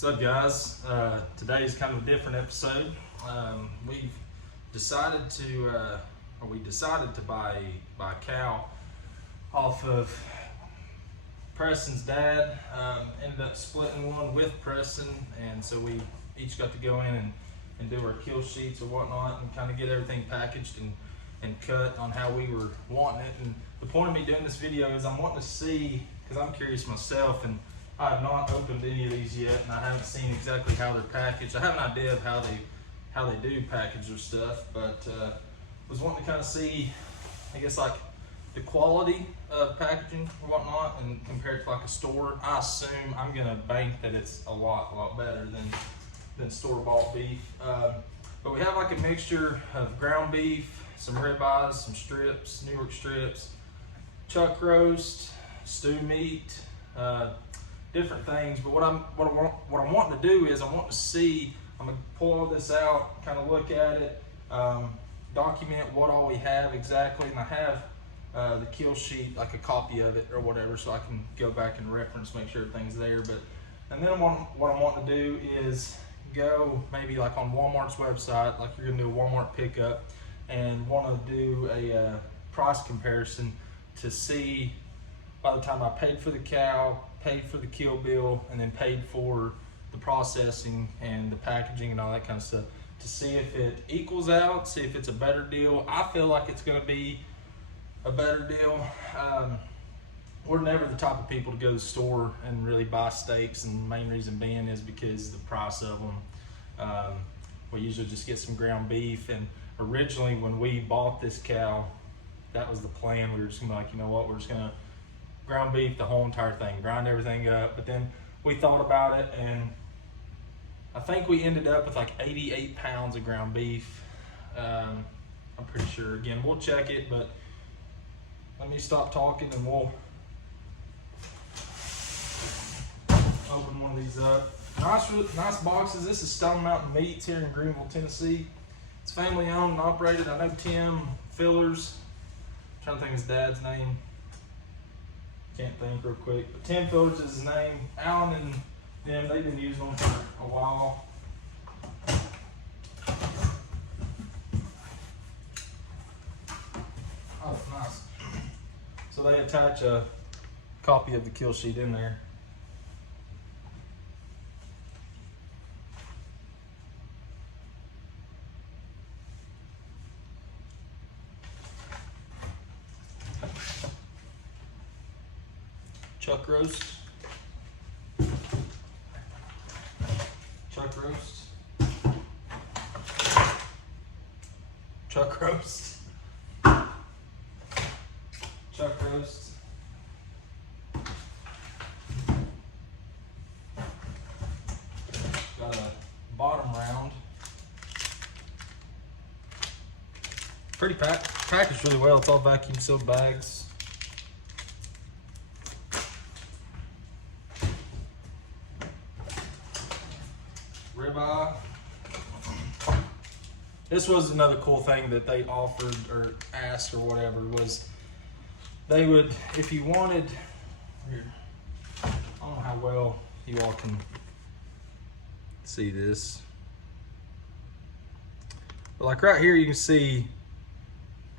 What's up, guys? Today's kind of a different episode. We've decided to, we decided to buy a cow off of Preston's dad. Ended up splitting one with Preston, and so we each got to go in and do our kill sheets or whatnot, and kind of get everything packaged and cut on how we were wanting it. And the point of me doing this video is I'm wanting to see, because I'm curious myself, and I have not opened any of these yet, and I haven't seen exactly how they're packaged. I have an idea of how they do package their stuff, but was wanting to kind of see, I guess, like the quality of packaging or whatnot, and compared to like a store. I assume, I'm gonna bank that it's a lot better than store-bought beef. But we have like a mixture of ground beef, some ribeyes, some strips, New York strips, chuck roast, stew meat. Different things, but what I'm wanting to do is I'm wanting to see. I'm gonna pull all this out, kind of look at it, document what all we have exactly, and I have the kill sheet, like a copy of it or whatever, so I can go back and reference, make sure everything's there. And then what I'm wanting to do is go maybe like on Walmart's website, like you're gonna do a Walmart pickup, and want to do a price comparison to see, by the time I paid for the cow, paid for the kill bill, and then paid for the processing and the packaging and all that kind of stuff, to see if it equals out, see if it's a better deal. I feel like it's going to be a better deal. We're never the type of people to go to the store and really buy steaks, and the main reason being is because of the price of them. We usually just get some ground beef, and originally when we bought this cow, that was the plan. We were just gonna be like, you know what, we're just gonna ground beef the whole entire thing, grind everything up. But then we thought about it, and I think we ended up with like 88 pounds of ground beef. I'm pretty sure. Again, we'll check it, but let me stop talking and we'll open one of these up. Nice boxes. This is Stone Mountain Meats here in Greenville, Tennessee. It's family owned and operated. I know Tim Fillers, I'm trying to think of his dad's name. Can't think real quick, but Tim Fillers is his name. Alan and them, they've been using them for a while. Oh, nice. So they attach a copy of the kill sheet in there. Chuck roast. Chuck roast. Chuck roast. Chuck roast. Got a bottom round. Pretty packaged really well. It's all vacuum sealed bags. Ribeye. This was another cool thing that they offered or asked or whatever, was they would, if you wanted, I don't know how well you all can see this, but like right here you can see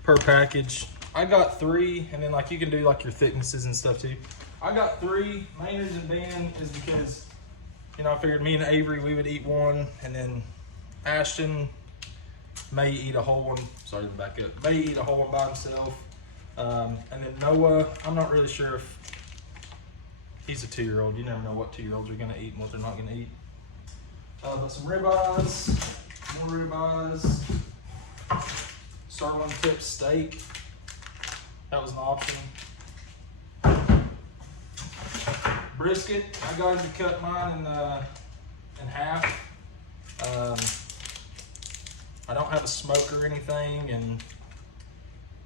per package. I got 3, and then like you can do like your thicknesses and stuff too. I got 3. Main reason being is because, you know, I figured me and Avery, we would eat one, and then Ashton may eat a whole one. Sorry to back up. May eat a whole one by himself. And then Noah, I'm not really sure if he's a 2-year-old. You never know what 2-year-olds are going to eat and what they're not going to eat. But some ribeyes, more ribeyes, sirloin tip steak. That was an option. Brisket, I got him to cut mine in half. I don't have a smoke or anything, and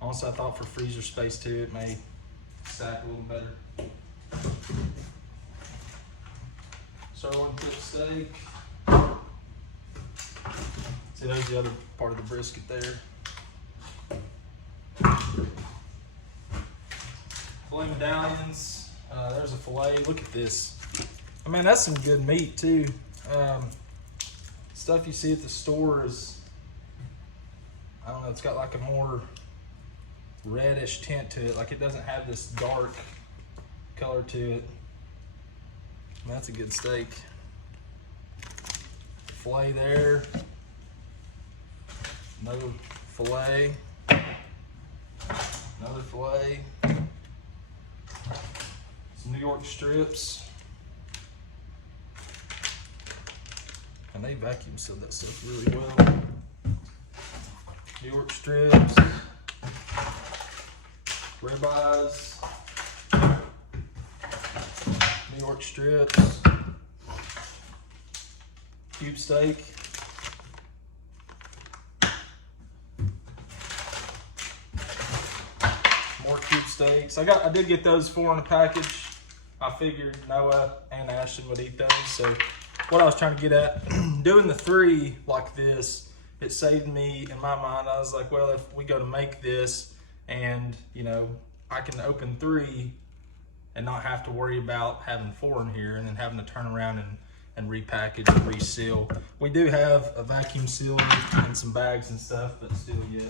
honestly I thought for freezer space too, it may stack a little better. Sirloin tip steak. See, there's the other part of the brisket there. Filet medallions. There's a filet. Look at this. I mean, that's some good meat too. Stuff you see at the store is, I don't know, it's got like a more reddish tint to it. Like it doesn't have this dark color to it. That's a good steak. Filet there. Another filet. Another filet. Some New York strips. And they vacuum sealed that stuff really well. New York strips. Ribeyes. New York strips. Cube steak. More cube steaks. I did get those 4 in a package. I figured Noah and Ashton would eat those. So what I was trying to get at, doing the 3 like this, it saved me in my mind. I was like, well, if we go to make this and, you know, I can open 3 and not have to worry about having 4 in here and then having to turn around and repackage and reseal. We do have a vacuum sealer and some bags and stuff, but still yet.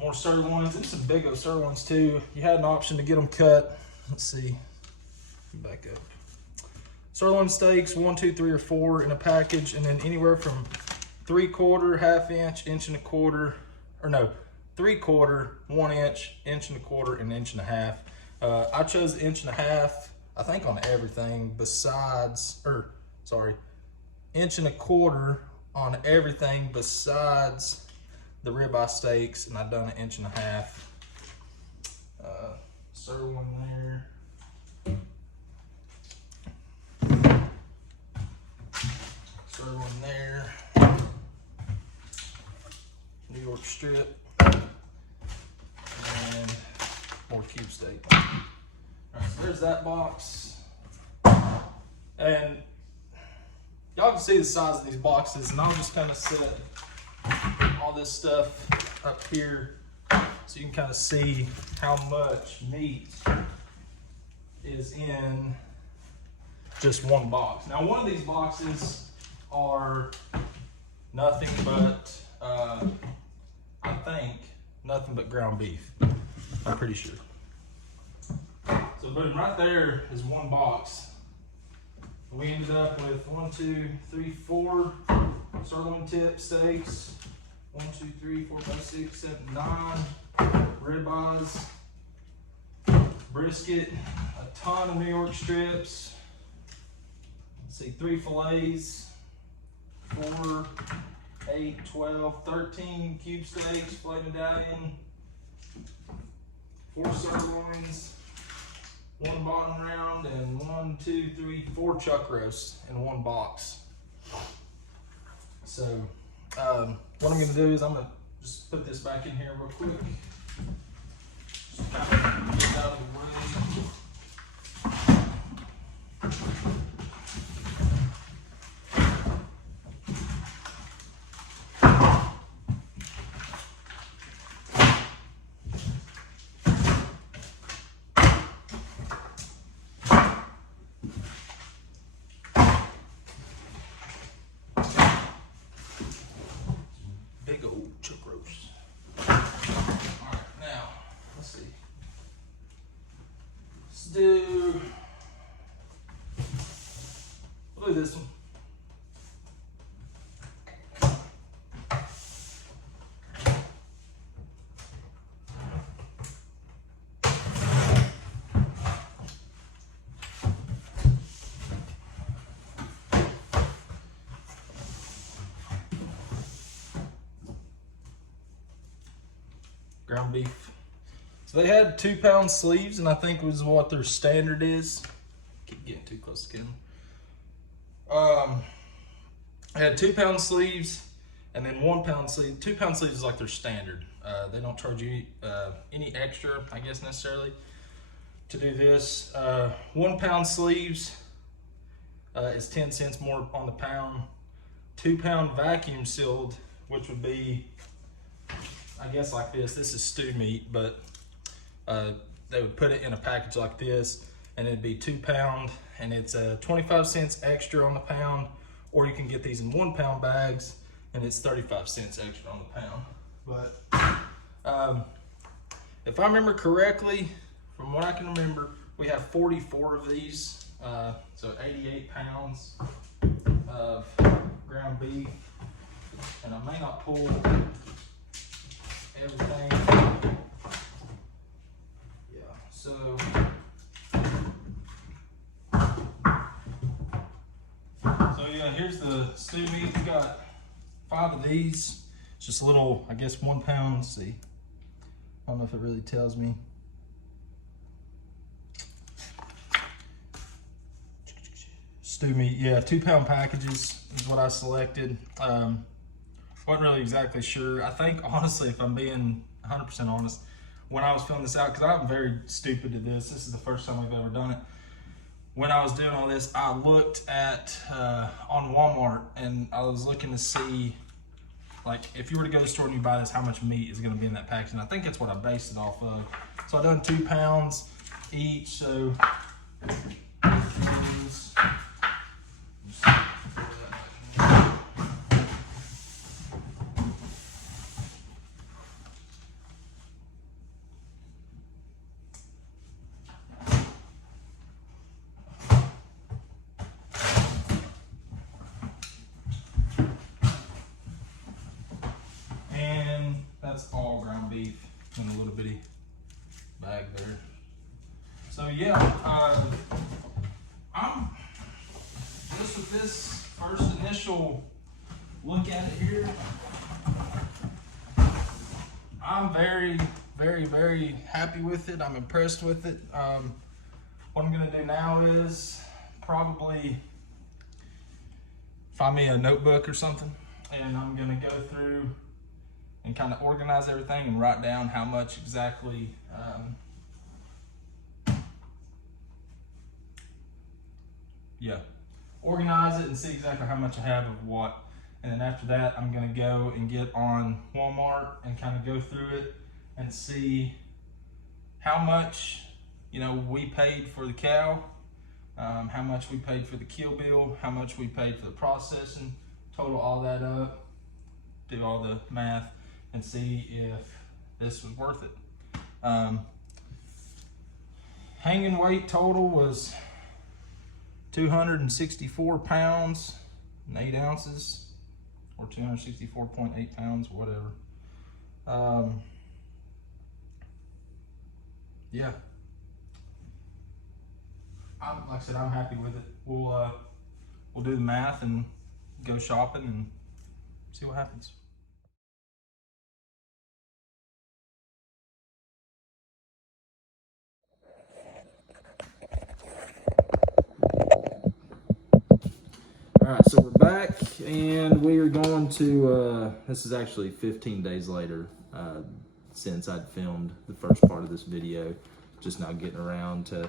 More sirloins and some big old sirloins too. You had an option to get them cut. Let's see, back up. Sirloin steaks, 1, 2, 3, or 4 in a package, and then anywhere from 3/4, 1/2 inch, 1.25 inch, or no, 3/4, 1 inch, 1.25 inch, and 1.5 inch. I chose 1.5 inch, I think on everything besides, 1.25 inch on everything besides the ribeye steaks, and I've done 1.5 inch. Sirloin there. Sirloin there. New York strip. And more cube steak. Alright, so there's that box. And y'all can see the size of these boxes, and I'll just kind of set all this stuff up here so you can kind of see how much meat is in just one box. Now, one of these boxes are nothing but, I think, nothing but ground beef. I'm pretty sure. So boom, right there is one box. We ended up with 1, 2, 3, 4 sirloin tip steaks. 1, 2, 3, 4, 5, 6, 7, 9 ribeyes, brisket, a ton of New York strips. Let's see, 3 fillets, 4, 8, 12, 13 cube steaks, filet medallion, 4 sirloins, 1 bottom round, and 1, 2, 3, 4 chuck roasts in one box. So, what I'm gonna do is I'm gonna just put this back in here real quick. Just kind of get out of the way. Big old chuck roast. Alright, now, let's see. We'll do this one. Ground beef. So they had 2-pound sleeves, and I think was what their standard is. Keep getting too close to the camera. I had 2-pound sleeves, and then 1-pound sleeve. 2-pound sleeves is like their standard. They don't charge you any extra, I guess, necessarily to do this. 1-pound sleeves is 10 cents more on the pound. 2-pound vacuum sealed, which would be, I guess, like this. This is stew meat, but they would put it in a package like this, and it'd be 2 pound, and it's 25 cents extra on the pound, or you can get these in 1 pound bags and it's 35 cents extra on the pound. But if I remember correctly, from what I can remember, we have 44 of these, so 88 pounds of ground beef, and I may not pull everything. Yeah, so yeah, here's the stew meat. We got 5 of these. It's just a little, I guess, 1 pound. Let's see. I don't know if it really tells me. Stew meat, yeah, 2 pound packages is what I selected. Wasn't really exactly sure. I think, honestly, if I'm being 100% honest, when I was filling this out, because I'm very stupid at this is the first time I've ever done it. When I was doing all this, I looked at on Walmart, and I was looking to see, like, if you were to go to the store and you buy this, how much meat is going to be in that package. And I think that's what I based it off of. So I done 2 pounds each. So that's all ground beef in a little bitty bag there. So yeah, I'm just with this first initial look at it here, I'm very, very, very happy with it. I'm impressed with it. What I'm gonna do now is probably find me a notebook or something, and I'm gonna go through and kind of organize everything and write down how much exactly organize it and see exactly how much I have of what. And then after that, I'm gonna go and get on Walmart and kind of go through it and see how much, you know, we paid for the cow, how much we paid for the kill bill, how much we paid for the processing, total all that up, do all the math, and see if this was worth it. Hanging weight total was 264 pounds and 8 ounces, or 264.8 pounds, whatever. Yeah, like I said, I'm happy with it. We'll do the math and go shopping and see what happens. All right, so we're back, and we are going to, this is actually 15 days later since I'd filmed the first part of this video, just now getting around to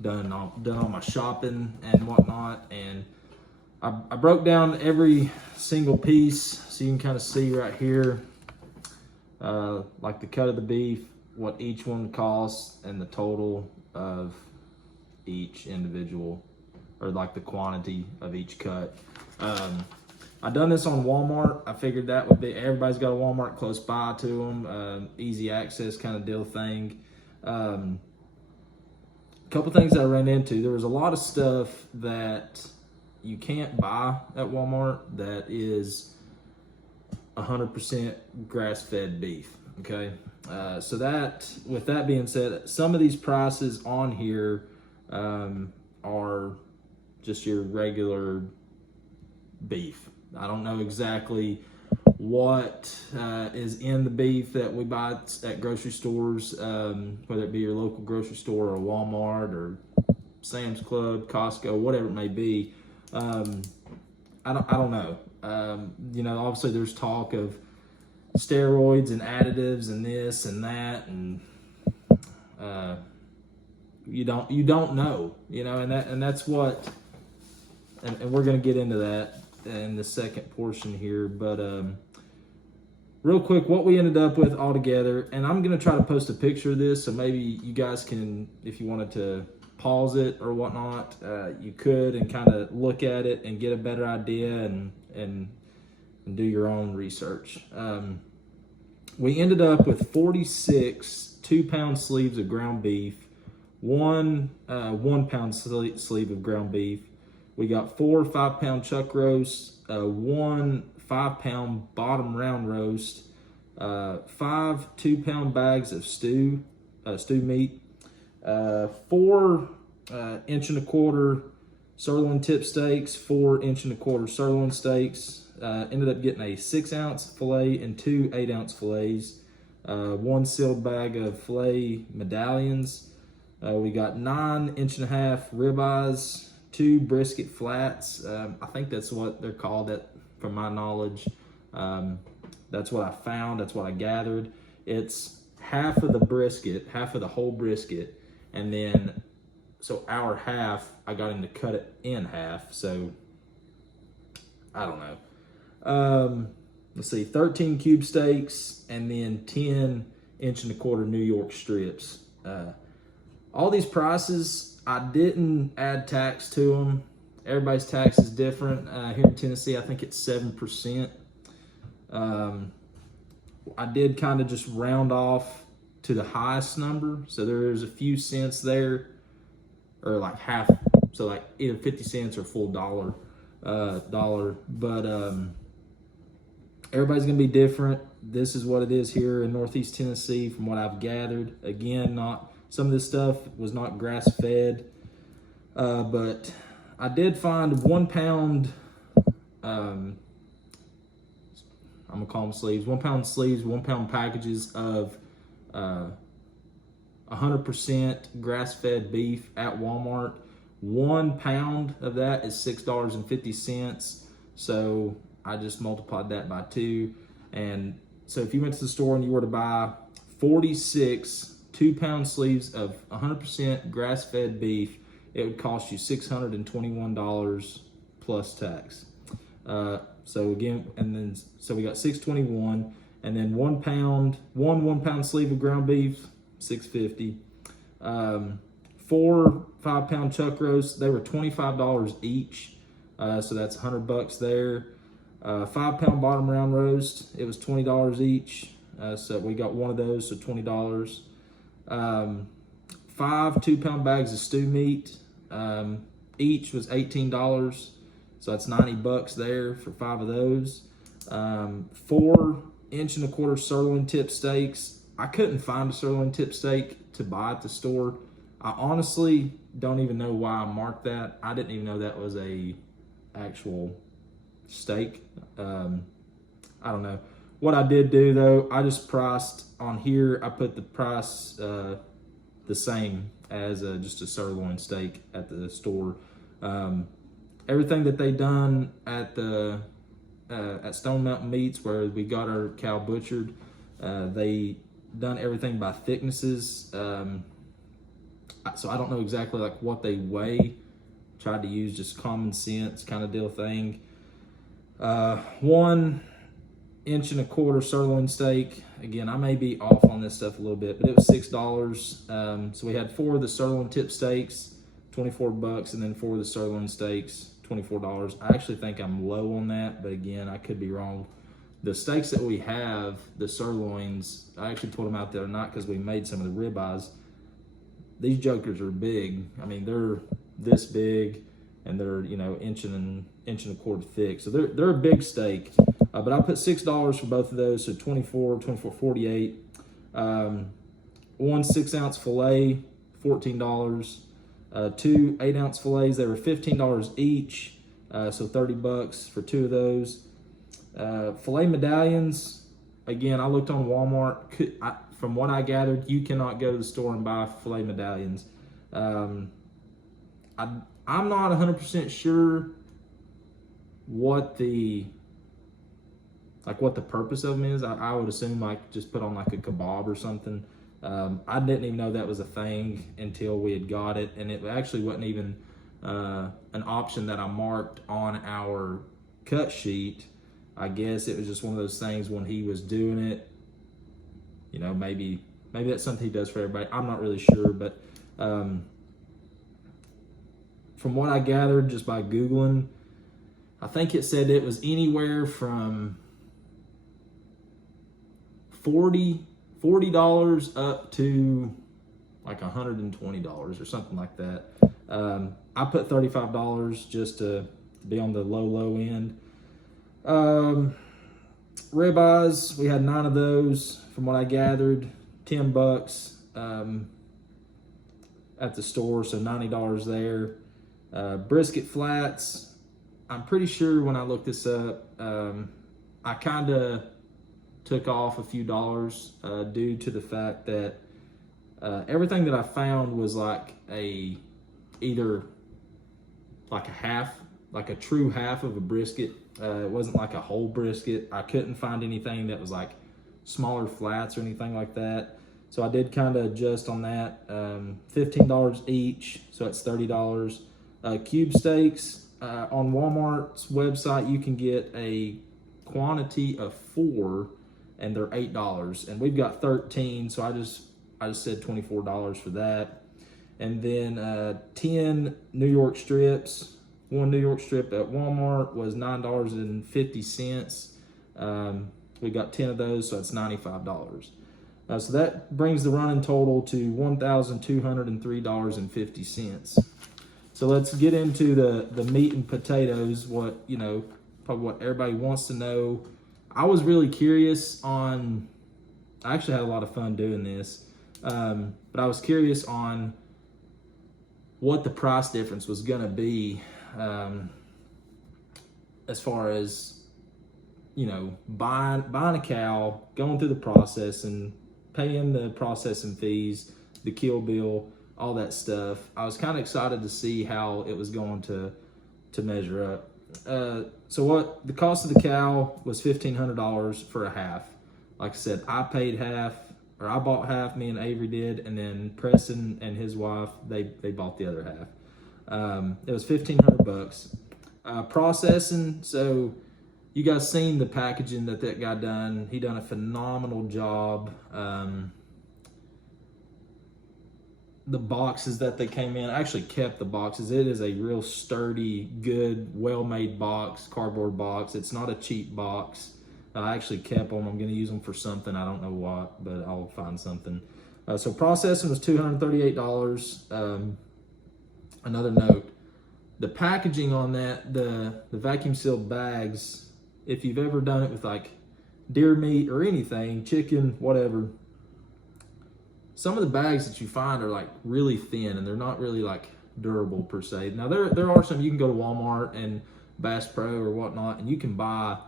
done all my shopping and whatnot, and I broke down every single piece so you can kind of see right here, like the cut of the beef, what each one costs, and the total of each individual, or like the quantity of each cut. I done this on Walmart. I figured that would be, everybody's got a Walmart close by to them, easy access kind of deal thing. A couple things that I ran into, there was a lot of stuff that you can't buy at Walmart that is 100% grass-fed beef, okay? So that, with that being said, some of these prices on here are just your regular beef. I don't know exactly what is in the beef that we buy at grocery stores, whether it be your local grocery store or Walmart or Sam's Club, Costco, whatever it may be. I don't know. You know, obviously there's talk of steroids and additives and this and that, and you don't know, you know, and that's what, and we're gonna get into that in the second portion here, but real quick, what we ended up with all together, and I'm gonna try to post a picture of this, so maybe you guys can, if you wanted to pause it or whatnot, you could, and kind of look at it and get a better idea and do your own research. We ended up with 46 2-pound sleeves of ground beef, one 1-pound sleeve of ground beef. We got 4 5-pound chuck roasts, 1 5-pound bottom round roast, 5 2-pound bags of stew meat, 4 1.25-inch sirloin tip steaks, 4 1.25-inch sirloin steaks. Ended up getting a 6-ounce fillet and 2 8-ounce fillets, 1 sealed bag of filet medallions. We got 9 1.5-inch ribeyes, 2 brisket flats. I think that's what they're called, that from my knowledge. That's what I found, that's what I gathered. It's half of the brisket, half of the whole brisket, and then so our half, I got him to cut it in half. So I don't know. Let's see, 13 cube steaks, and then 10 1.25-inch New York strips. All these prices, I didn't add tax to them. Everybody's tax is different. Here in Tennessee, I think it's 7%. I did kind of just round off to the highest number. So there's a few cents there, or like half. So like either 50 cents or full dollar. But everybody's gonna be different. This is what it is here in Northeast Tennessee from what I've gathered. Again, some of this stuff was not grass fed, but I did find 1 pound, I'm gonna call them sleeves, 1 pound sleeves, 1 pound packages of 100% grass fed beef at Walmart. 1 pound of that is $6.50. So I just multiplied that by 2. And so if you went to the store and you were to buy 46 2-pound sleeves of 100% grass fed beef, it would cost you $621 plus tax. So again, so we got $621, and then 1 pound sleeve of ground beef, $650. 4 5-pound chuck roasts, they were $25 each, so that's $100 there. 5-pound bottom round roast, it was $20 each, so we got one of those, so $20. 5 2-pound bags of stew meat, each was $18, so that's $90 there for 5 of those. 4 1.25-inch sirloin tip steaks. I couldn't find a sirloin tip steak to buy at the store. I honestly don't even know why I marked that. I didn't even know that was a actual steak. I don't know. What I did do though, I just priced on here. I put the price the same as just a sirloin steak at the store. Everything that they done at Stone Mountain Meats, where we got our cow butchered, they done everything by thicknesses. So I don't know exactly like what they weigh. Tried to use just common sense kind of deal thing. 1 1.25-inch sirloin steak. Again, I may be off on this stuff a little bit, but it was $6. So we had 4 of the sirloin tip steaks, $24, and then 4 of the sirloin steaks, $24. I actually think I'm low on that, but again, I could be wrong. The steaks that we have, the sirloins, I actually pulled them out there not because we made some of the ribeyes. These jokers are big. I mean, they're this big, and they're, you know, 1.25 thick. So they're a big steak. But I put $6 for both of those, so $24.48. 1 6-ounce fillet, $14. 2 8-ounce fillets, they were $15 each, so $30 for 2 of those. Filet medallions, again, I looked on Walmart. From what I gathered, you cannot go to the store and buy filet medallions. I'm not 100% sure what the purpose of them is. I would assume like just put on like a kebab or something. I didn't even know that was a thing until we had got it, and it actually wasn't even an option that I marked on our cut sheet. I guess it was just one of those things when he was doing it. You know, maybe that's something he does for everybody. I'm not really sure, but from what I gathered just by Googling, I think it said it was anywhere from $40 up to like $120 or something like that. I put $35 just to be on the low end. Ribeyes, we had 9 of those from what I gathered, $10 at the store, so $90 there. Brisket flats, I'm pretty sure when I looked this up, I kind of took off a few dollars due to the fact that everything that I found was like either like a half, like a true half of a brisket. It wasn't like a whole brisket. I couldn't find anything that was like smaller flats or anything like that. So I did kind of adjust on that. $15 each, so that's $30. Cube steaks, on Walmart's website, you can get a quantity of 4 and they're $8. And we've got 13, so I just said $24 for that. And then 10 New York strips. One New York strip at Walmart was $9.50. We got 10 of those, so that's $95. So that brings the running total to $1,203.50. So let's get into the meat and potatoes, what, you know, probably what everybody wants to know. I was really curious on, I actually had a lot of fun doing this, but I was curious on what the price difference was gonna be as far as, you know, buying a cow, going through the process and paying the processing fees, the kill bill, all that stuff. I was kind of excited to see how it was going to measure up. So what the cost of the cow was $1,500 for a half. Like I said, I paid half, or I bought half, me and Avery did, and then Preston and his wife, they bought the other half. It was $1,500. Processing, so you guys seen the packaging that guy done. He done a phenomenal job. The boxes that they came in, I actually kept the boxes. It is a real sturdy, good, well-made box, cardboard box. It's not a cheap box. I actually kept them. I'm going to use them for something. I don't know what, but I'll find something. So processing was $238. Another note, the packaging on that, the vacuum sealed bags, if you've ever done it with like deer meat or anything, chicken, whatever, some of the bags that you find are like really thin and they're not really like durable per se. Now there are some, you can go to Walmart and Bass Pro or whatnot, and you can buy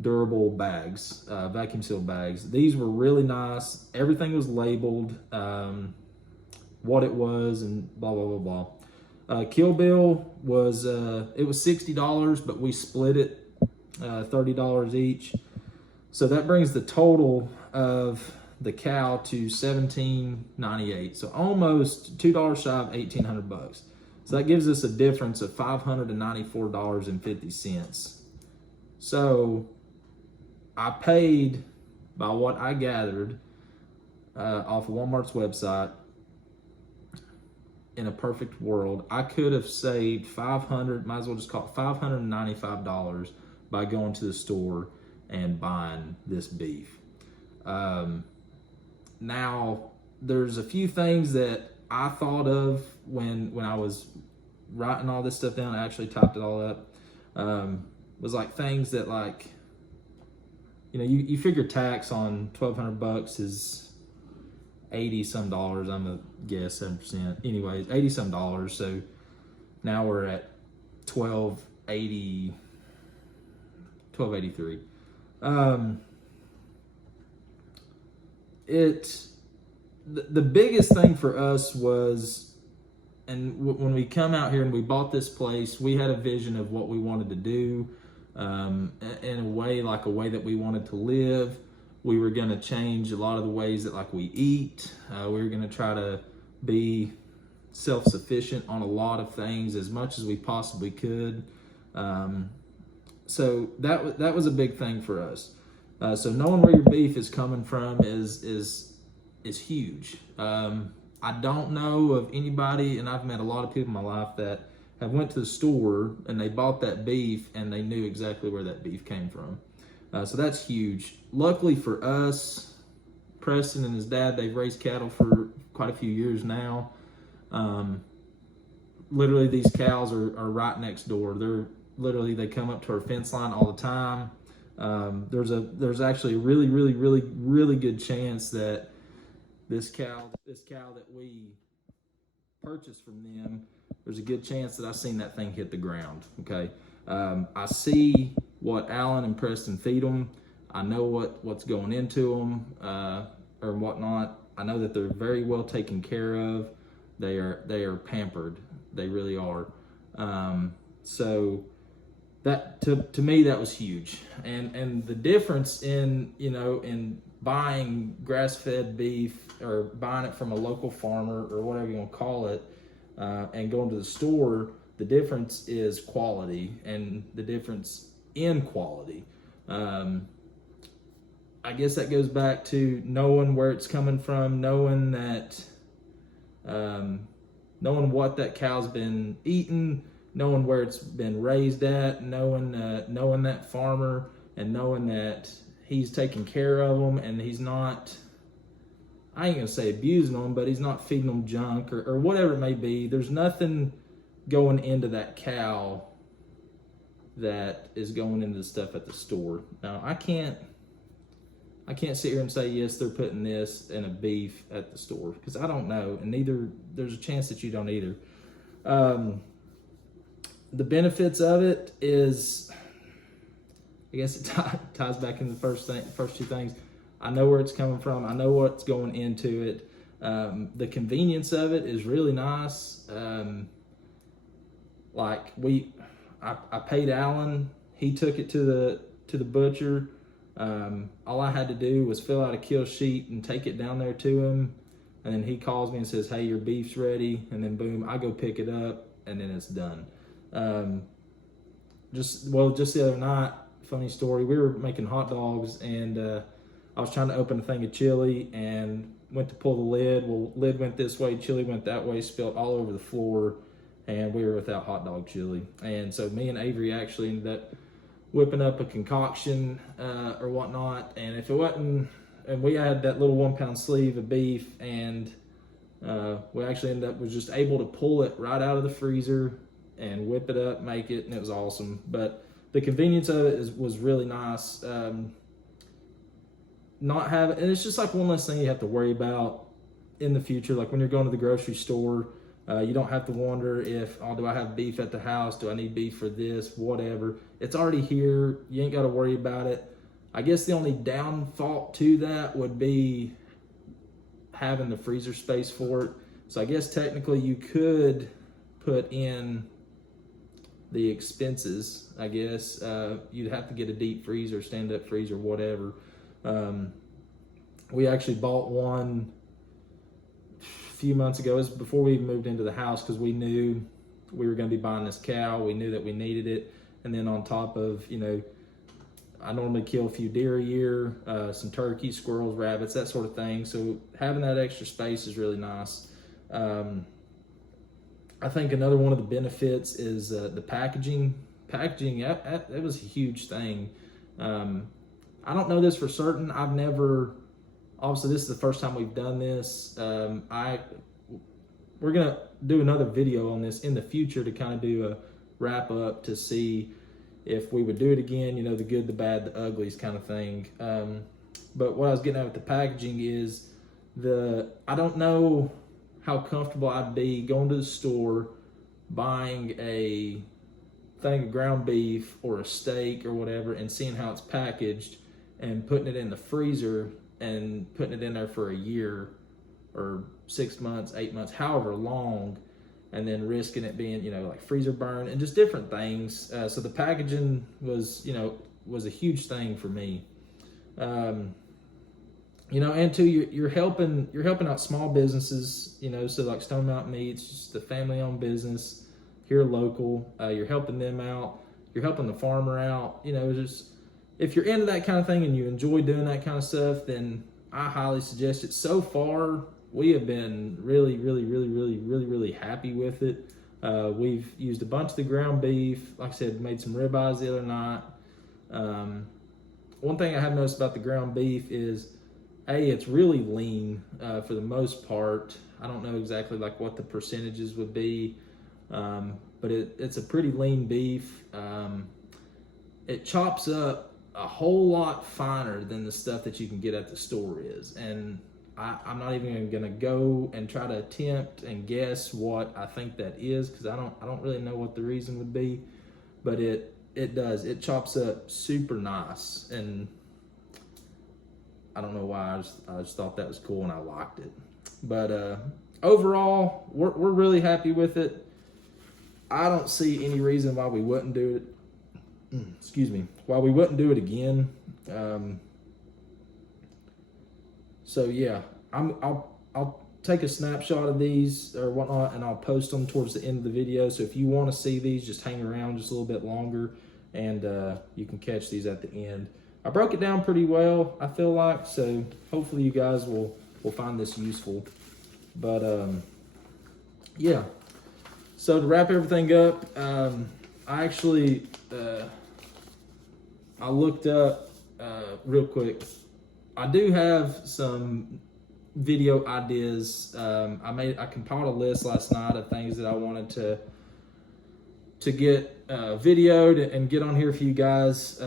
durable bags, vacuum sealed bags. These were really nice. Everything was labeled, what it was and blah, blah, blah, blah. Kill bill was, it was $60, but we split it, $30 each. So that brings the total of the cow to $1,798. So almost $2 shy of $1,800. So that gives us a difference of $594.50. So I paid, by what I gathered off of Walmart's website, in a perfect world, I could have saved might as well just call it $595 by going to the store and buying this beef. Now, there's a few things that I thought of when I was writing all this stuff down. I actually typed it all up. Was like things that, like, you know, you figure tax on $1,200 is $80 some. I'm gonna guess 7%. Anyways, $80 some. So now we're at $1,283. The biggest thing for us was, and when we come out here and we bought this place, we had a vision of what we wanted to do, in a way that we wanted to live. We were going to change a lot of the ways that, like, we eat. We were going to try to be self-sufficient on a lot of things as much as we possibly could. So that was a big thing for us. So knowing where your beef is coming from is huge. I don't know of anybody, and I've met a lot of people in my life that have went to the store and they bought that beef and they knew exactly where that beef came from. So that's huge. Luckily for us, Preston and his dad, they've raised cattle for quite a few years now. Literally, these cows are right next door. They come up to our fence line all the time. There's actually a really good chance that this cow that we purchased from them, there's a good chance that I've seen that thing hit the ground. Okay, I see what Alan and Preston feed them. I know what's going into them or whatnot. I know that they're very well taken care of. They are pampered. They really are. So that to me that was huge. And the difference in buying grass-fed beef or buying it from a local farmer or whatever you want to call it, and going to the store, the difference is quality and the difference in quality. I guess that goes back to knowing where it's coming from, knowing what that cow's been eating, knowing where it's been raised at, knowing that farmer, and knowing that he's taking care of them and he's not, I ain't gonna say abusing them, but he's not feeding them junk or whatever it may be. There's nothing going into that cow that is going into the stuff at the store. Now, I can't sit here and say, yes, they're putting this in a beef at the store, because I don't know, and neither, there's a chance that you don't either. The benefits of it is, I guess it ties back in the first two things. I know where it's coming from. I know what's going into it. The convenience of it is really nice. I paid Alan. He took it to the butcher. All I had to do was fill out a kill sheet and take it down there to him, and then he calls me and says, "Hey, your beef's ready," and then boom, I go pick it up, and then it's done. Just the other night, funny story, we were making hot dogs, and I was trying to open a thing of chili and went to pull the lid. Well, lid went this way, chili went that way, spilled all over the floor, and we were without hot dog chili. And so me and Avery actually ended up whipping up a concoction or whatnot, and if it wasn't, and we had that little 1 pound sleeve of beef, and we actually ended up was just able to pull it right out of the freezer and whip it up, make it, and it was awesome. But the convenience of it was really nice. Not having, and it's just like one less thing you have to worry about in the future. Like when you're going to the grocery store, you don't have to wonder if, do I have beef at the house? Do I need beef for this? Whatever. It's already here. You ain't got to worry about it. I guess the only downfall to that would be having the freezer space for it. So I guess technically you could put in the expenses, I guess. You'd have to get a deep freezer, stand-up freezer, whatever. We actually bought one a few months ago. It was before we even moved into the house, because we knew we were going to be buying this cow. We knew that we needed it. And then on top of, I normally kill a few deer a year, some turkeys, squirrels, rabbits, that sort of thing. So having that extra space is really nice. I think another one of the benefits is the packaging. Packaging, that was a huge thing. I don't know this for certain. Obviously this is the first time we've done this. We're gonna do another video on this in the future to kind of do a wrap up to see if we would do it again, the good, the bad, the uglies kind of thing. But what I was getting at with the packaging is I don't know how comfortable I'd be going to the store, buying a thing of ground beef or a steak or whatever, and seeing how it's packaged and putting it in the freezer and putting it in there for a year or 6 months, 8 months, however long, and then risking it being, like freezer burn and just different things. So the packaging was a huge thing for me. And two, you're helping out small businesses, so like Stone Mountain Meats, just a family-owned business here local. You're helping them out. You're helping the farmer out. Just if you're into that kind of thing and you enjoy doing that kind of stuff, then I highly suggest it. So far, we have been really happy with it. We've used a bunch of the ground beef. Like I said, made some ribeyes the other night. One thing I have noticed about the ground beef is, it's really lean for the most part. I don't know exactly like what the percentages would be, but it's a pretty lean beef. It chops up a whole lot finer than the stuff that you can get at the store is. And I'm not even gonna go and try to attempt and guess what I think that is, because I don't really know what the reason would be, but it does. It chops up super nice, and I don't know why. I just thought that was cool and I liked it. But overall, we're really happy with it. I don't see any reason why we wouldn't do it. Excuse me. Why we wouldn't do it again. So yeah, I'll take a snapshot of these or whatnot, and I'll post them towards the end of the video. So if you want to see these, just hang around just a little bit longer, and you can catch these at the end. I broke it down pretty well, I feel like, so hopefully you guys will find this useful. But yeah. So to wrap everything up, I actually I looked up real quick. I do have some video ideas. I compiled a list last night of things that I wanted to get videoed and get on here for you guys.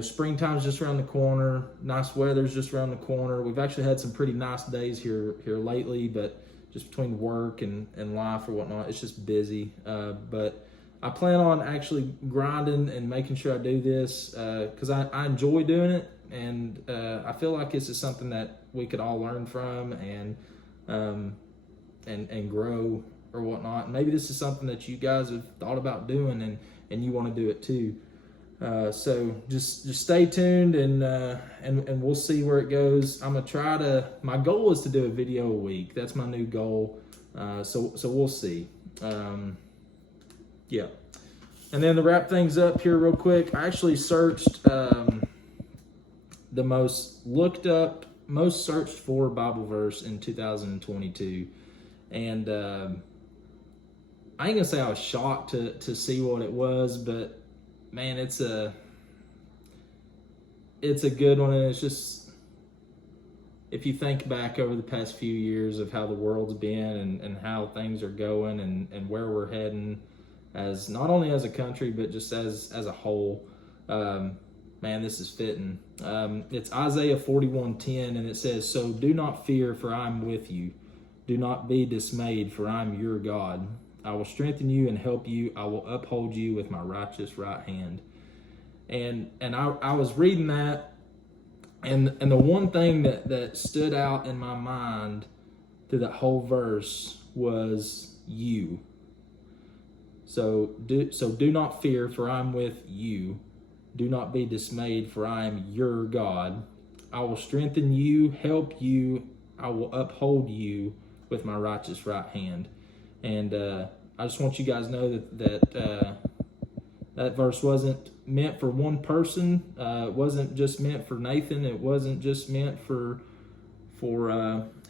Springtime's just around the corner. Nice weather's just around the corner. We've actually had some pretty nice days here lately, but just between work and life or whatnot, it's just busy. But I plan on actually grinding and making sure I do this because I enjoy doing it, and I feel like this is something that we could all learn from and grow or whatnot. And maybe this is something that you guys have thought about doing and you want to do it too. So just stay tuned and we'll see where it goes. I'm gonna try to. My goal is to do a video a week. That's my new goal. So we'll see. Yeah. And then to wrap things up here real quick, I actually searched the most searched for Bible verse in 2022, and I ain't gonna say I was shocked to see what it was, but man, it's a good one. And it's just, if you think back over the past few years of how the world's been and how things are going and where we're heading, as not only as a country but just as a whole, man, this is fitting. It's Isaiah 41:10, and it says, "So do not fear, for I am with you. Do not be dismayed, for I am your God. I will strengthen you and help you. I will uphold you with my righteous right hand." And I was reading that, and the one thing that stood out in my mind through that whole verse was you. So do not fear, for I am with you. Do not be dismayed, for I am your God. I will strengthen you, help you. I will uphold you with my righteous right hand. And I just want you guys to know that verse wasn't meant for one person. It wasn't just meant for Nathan. It wasn't just meant for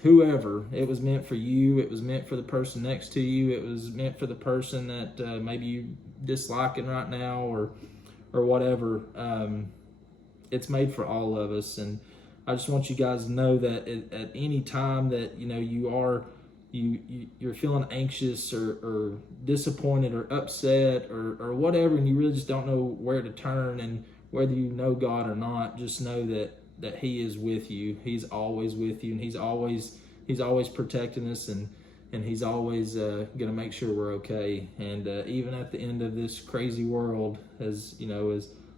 whoever. It was meant for you. It was meant for the person next to you. It was meant for the person that maybe you disliking right now or whatever. It's made for all of us, and I just want you guys to know that at any time that you're feeling anxious or disappointed or upset or whatever, and you really just don't know where to turn and whether you know God or not, just know that He is with you. He's always with you, and He's always protecting us, and He's always going to make sure we're okay. And even at the end of this crazy world, as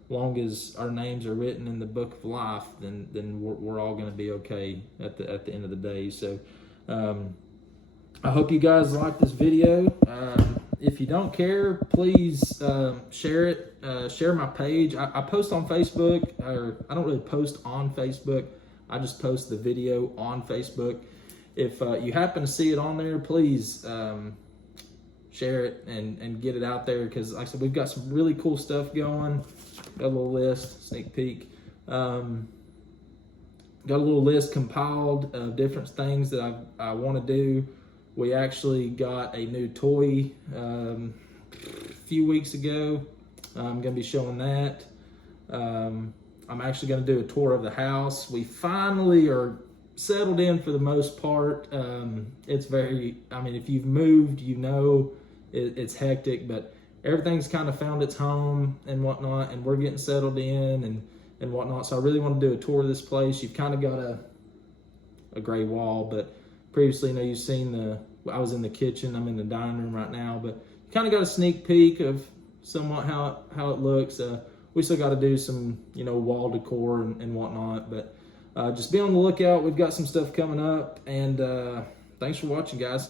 long as our names are written in the book of life, then we're all going to be okay at the end of the day. So I hope you guys like this video. If you don't care, please share it. Share my page. I post on Facebook, or I don't really post on Facebook. I just post the video on Facebook. If you happen to see it on there, please share it and get it out there, because like I said, we've got some really cool stuff going. Got a little list, sneak peek. Got a little list compiled of different things that I want to do. We actually got a new toy a few weeks ago. I'm going to be showing that. I'm actually going to do a tour of the house. We finally are settled in for the most part. It's very, I mean, if you've moved, you know it's hectic, but everything's kind of found its home and whatnot, and we're getting settled in and whatnot. So I really want to do a tour of this place. You've kind of got a gray wall, but previously, you've seen I was in the kitchen, I'm in the dining room right now, but you kind of got a sneak peek of somewhat how it looks. We still got to do some, wall decor and whatnot, but just be on the lookout. We've got some stuff coming up, and thanks for watching, guys.